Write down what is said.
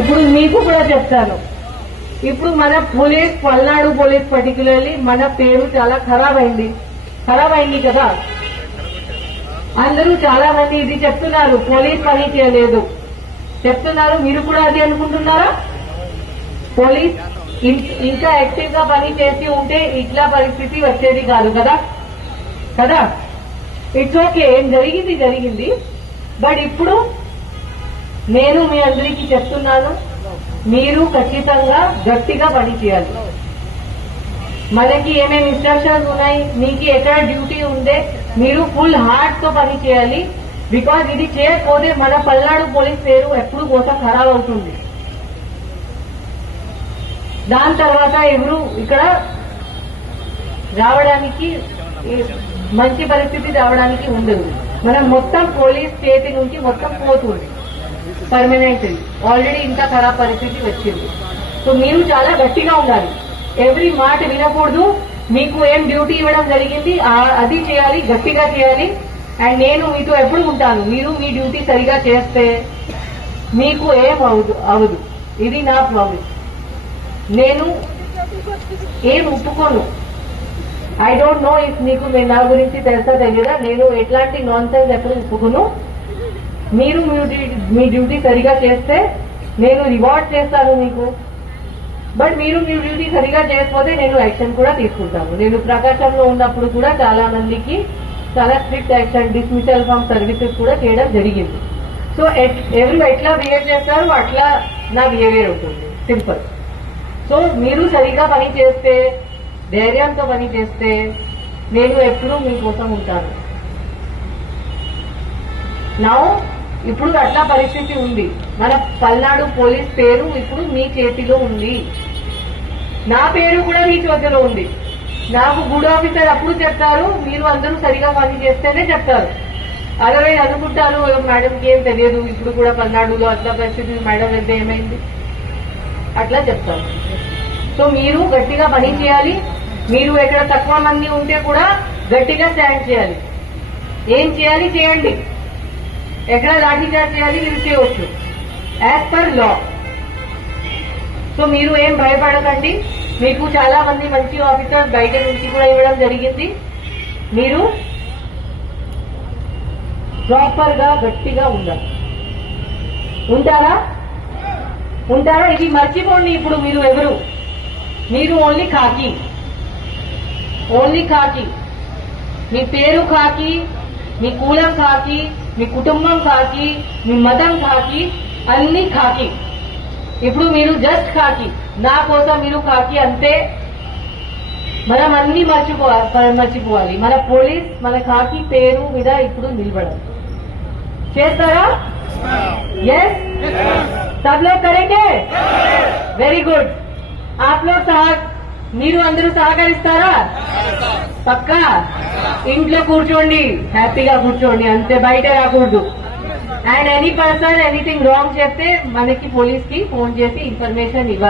ఇప్పుడు మీకు కూడా చెప్తాను. ఇప్పుడు మన పోలీస్, పల్నాడు పోలీస్ పర్టికులర్లీ మన పేరు చాలా ఖరాబ్ అయింది కదా. అందరూ చాలా మంది ఇది చెప్తున్నారు, పోలీస్ పని చేయలేదు చెప్తున్నారు. మీరు కూడా అది అనుకుంటున్నారా? పోలీస్ ఇంకా యాక్టివ్ గా పని చేసి ఉంటే ఇట్లా పరిస్థితి వచ్చేది కాదు కదా. ఇట్స్ ఓకే, ఏం జరిగింది. బట్ ఇప్పుడు నేను మీ అందరికీ చెప్తున్నాను, మీరు ఖచ్చితంగా గట్టిగా పని చేయాలి. మనకి ఏమేమి ఇన్స్ట్రక్షన్స్ ఉన్నాయి, మీకు ఎక్కడ డ్యూటీ ఉందే మీరు ఫుల్ హార్ట్ తో పని చేయాలి. బికాజ్ ఇది చేయకపోతే మన పల్నాడు పోలీస్ పేరు ఎప్పుడు కోసం ఖరాబ్ అవుతుంది. దాని తర్వాత ఎవరు ఇక్కడ రావడానికి, మంచి పరిస్థితి రావడానికి ఉండదు. మనం మొత్తం పోలీస్ చేతి నుంచి మొత్తం పోతుంది పర్మనెంట్. ఆల్రెడీ ఇంత ఖరాబ్ పరిస్థితి వచ్చింది. సో మీరు చాలా గట్టిగా ఉండాలి. ఎవ్రీ మాట వినకూడదు. మీకు ఏం డ్యూటీ ఇవ్వడం జరిగింది అది చేయాలి, గట్టిగా చేయాలి. అండ్ నేను మీతో ఎప్పుడు ఉంటాను. మీరు మీ డ్యూటీ సరిగా చేస్తే మీకు ఏం అవదు. ఇది నా ప్రామిస్. నేను ఏం ఒప్పుకోను. ఐ డోంట్ నో ఇఫ్ మీకు నా గురించి తెలుసా తెలియదా. నేను ఎట్లాంటి నాన్ సెన్స్ ఎప్పుడు ఒప్పుకోను. మీరు మీ డ్యూటీ సరిగా చేస్తే నేను రివార్డ్ చేస్తాను మీకు. బట్ మీరు మీ డ్యూటీ సరిగా చేయకపోతే నేను యాక్షన్ కూడా తీసుకుంటాను. నేను ప్రకాశంలో ఉన్నప్పుడు కూడా చాలా మందికి చాలా strict action, dismissal from services కూడా చేయడం జరిగింది. సో ఎవరు ఎట్లా బిహేవ్ చేస్తారు అట్లా నా బిహేవియర్ ఉంటుంది, సింపుల్. సో మీరు సరిగా పని చేస్తే, ధైర్యంతో పని చేస్తే నేను ఎప్పుడూ మీకోసం ఉంటాను. నా ఇప్పుడు అట్లా పరిస్థితి ఉంది. మన పల్నాడు పోలీస్ పేరు ఇప్పుడు మీ చేతిలో ఉంది. నా పేరు కూడా మీ చేతిలో ఉంది. నాకు గుడ్ ఆఫీసర్ అప్పుడు చెప్తారు, మీరు అందరూ సరిగా పని చేస్తేనే చెప్తారు. అదర్వైజ్ అనుకుంటారు మేడంకి ఏం తెలియదు, ఇప్పుడు కూడా పల్నాడులో అట్లా పరిస్థితి, మేడం వెళ్తే ఏమైంది అట్లా చెప్తారు. సో మీరు గట్టిగా పని చేయాలి. మీరు ఎక్కడ తక్కువ మంది ఉంటే కూడా గట్టిగా స్టాండ్ చేయాలి. ఏం చేయాలి చేయండి. ఎక్కడ లాఠీచార్జ్ చేయాలి మీరు చేయవచ్చు, యాజ్ పర్ లా. సో మీరు ఏం భయపడకండి. మీకు చాలా మంది మంచి ఆఫీసర్స్ బయట నుంచి కూడా ఇవ్వడం జరిగింది. మీరు ప్రాపర్ గా గట్టిగా ఉండాలి. ఉంటారా? ఇది మర్చిపోండి. ఇప్పుడు మీరు ఎవరు? మీరు ఓన్లీ ఖాకీ. మీ పేరు ఖాకీ, మీ కులం ఖాకీ, మీ కుటుంబం ఖాకీ, మీ మతం ఖాకీ, అన్ని ఖాకీ. ఇప్పుడు మీరు జస్ట్ ఖాకీ, నా కోసం మీరు ఖాకీ అంతే. మనం అన్ని మర్చిపోవాలి. మన పోలీస్ మన ఖాకీ పేరు మీద ఇప్పుడు నిలబడాలి. చేస్తారా? यस, सब लोग करेंगे. Very good. आप लोग మీరు అందరూ సహకరిస్తారా? పక్కా. ఇంట్లో కూర్చోండి, హ్యాపీగా కూర్చోండి అంతే, బయట రాకూడదు. And any person anything wrong చెప్తే మనకి పోలీస్ కి ఫోన్ చేసి ఇన్ఫర్మేషన్ ఇవ్వాలి.